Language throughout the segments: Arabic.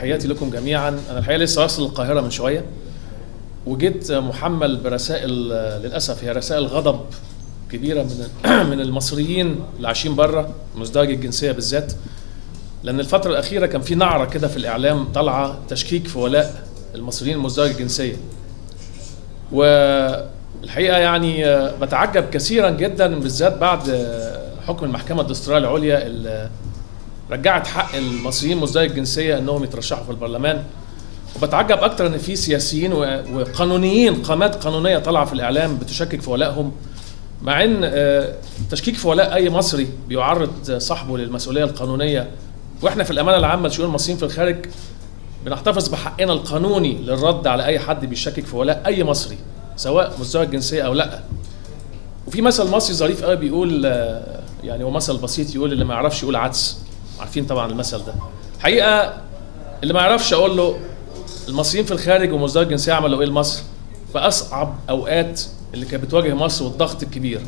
تحياتي لكم جميعا. أنا الحقيقة لسه واصل القاهرة من شوية، وجيت محمل برسائل للأسف هي رسائل غضب كبيرة من المصريين اللي عايشين بره مزدوجي الجنسية بالذات، لأن الفترة الأخيرة كان في نعرة كده في الإعلام طالعة تشكيك في ولاء المصريين المزدوجي الجنسية. والحقيقة يعني بتعجب كثيرا جدا بالذات بعد حكم المحكمة الدستورية العليا اللي رجعت حق المصريين مزدوجي الجنسية انهم يترشحوا في البرلمان. وبتعجب اكتر ان في سياسيين وقانونيين قامات قانونية طالعة في الاعلام بتشكك في ولائهم، مع ان التشكيك في ولاء اي مصري بيعرض صاحبه للمسؤولية القانونية. واحنا في الامانة العامة لشؤون المصريين في الخارج بنحتفظ بحقنا القانوني للرد على اي حد بيشكك في ولاء اي مصري سواء مزدوج الجنسية او لا. وفي مثل مصري ظريف قوي بيقول، يعني هو مثل بسيط يقول اللي ما يعرفش يقول عدس. عارفين طبعا المثل ده. حقيقة اللي ما يعرفش اقول له المصريين في الخارج ومزدوج الجنسية عملوا ايه لمصر في اصعب اوقات اللي كانت بتواجه مصر والضغط الكبير.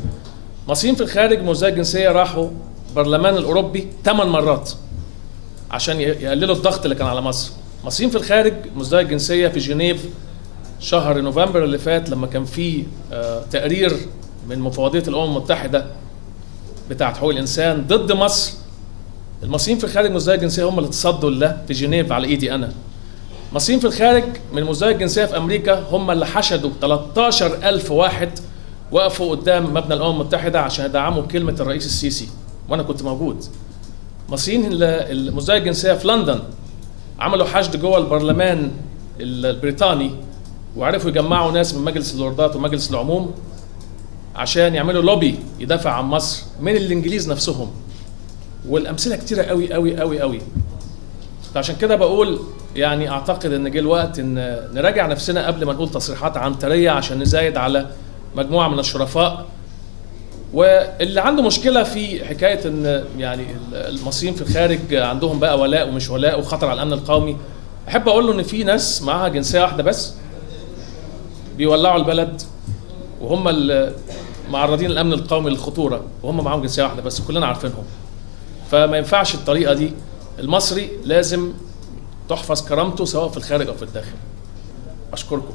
مصريين في الخارج مزدوج الجنسية راحوا البرلمان الاوروبي 8 مرات عشان يقللوا الضغط اللي كان على مصر. مصريين في الخارج مزدوج الجنسية في جنيف شهر نوفمبر اللي فات لما كان في تقرير من مفوضية الامم المتحدة بتاعت حقوق الانسان ضد مصر. المصريين في الخارج مزدوجي الجنسية هم اللي تصدوا له في جنيف على ايدي انا. المصريين في الخارج من مزدوجي الجنسية في امريكا هم اللي حشدوا 13,000 واحد وقفوا قدام مبنى الامم المتحدة عشان يدعموا كلمة الرئيس السيسي، وانا كنت موجود. مصريين المزدوجي الجنسية في لندن عملوا حشد جوه البرلمان البريطاني وعرفوا يجمعوا ناس من مجلس اللوردات ومجلس العموم عشان يعملوا لوبي يدافع عن مصر من الانجليز نفسهم. والامثله كتيره قوي قوي قوي قوي. فعشان كده بقول يعني اعتقد ان جه الوقت ان نراجع نفسنا قبل ما نقول تصريحات عنتريه عشان نزايد على مجموعه من الشرفاء. واللي عنده مشكله في حكايه ان يعني المصريين في الخارج عندهم بقى ولاء ومش ولاء وخطر على الامن القومي، احب اقول له ان في ناس معاها جنسيه واحده بس بيولعوا البلد وهم معرضين الامن القومي للخطوره وهم معاهم جنسيه واحده بس كلنا عارفينهم. فما ينفعش الطريقه دي. المصري لازم تحفظ كرامته سواء في الخارج او في الداخل. اشكركم.